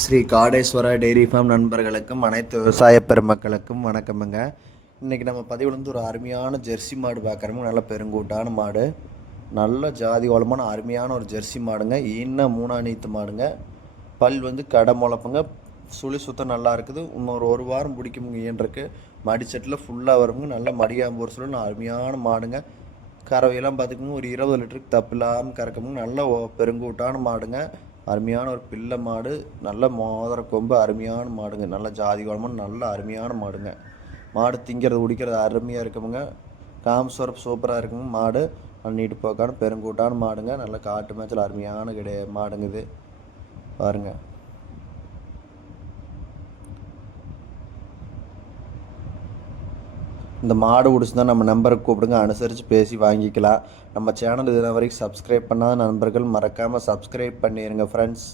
Sri Kadeswara dairy farm நண்பர்களுக்கும் அனைத்து விவசாய பெருமக்களுக்கும் வணக்கமுங்க. இன்றைக்கி நம்ம பதிவில் வந்து ஒரு அருமையான ஜெர்சி மாடு பார்க்குறோம் நல்ல பெருங்கூட்டான மாடு. நல்ல ஜாதி வளமான அருமையான ஒரு ஜெர்சி மாடுங்க. இன்னும் மூணா நீத்து மாடுங்க. பல் வந்து கடை முளப்புங்க சுழி சுத்தம் நல்லா இருக்குது. இன்னொரு ஒரு வாரம் பிடிக்குமுங்க ஈன்றக்கு மடிச்சட்டில் ஃபுல்லாக வருங்க நல்ல மடியாம்பூர் சொல்லி அருமையான மாடுங்க. கறவையெல்லாம் பார்த்துக்கோங்க ஒரு இருபது லிட்டருக்கு தப்பு இல்லாமல் கறக்கமுங்க. நல்ல பெருங்கூட்டான மாடுங்க. அருமையான ஒரு பிள்ளை மாடு நல்ல மோதிர கொம்பு அருமையான மாடுங்க. நல்ல ஜாதி குழம்பு நல்ல அருமையான மாடுங்க. மாடு திங்கிறது குடிக்கிறது அருமையாக இருக்குமுங்க. காம்ஸ்வரப் சூப்பராக இருக்குங்க மாடு. நீட்டு போக்கான பெருங்கூட்டான மாடுங்க. நல்ல காட்டு மேய்ச்சல் அருமையான கிடை மாடுங்குது பாருங்கள் இந்த மாடு பிடிச்சிருந்தா நம்ம நம்பருக்கு கூப்பிடுங்க அனுசரித்து பேசி வாங்கிக்கலாம். நம்ம சேனல் இது வரைக்கும் சப்ஸ்கிரைப் பண்ணாத நண்பர்கள் மறக்காமல் சப்ஸ்கிரைப் பண்ணிடுங்க ஃப்ரெண்ட்ஸ்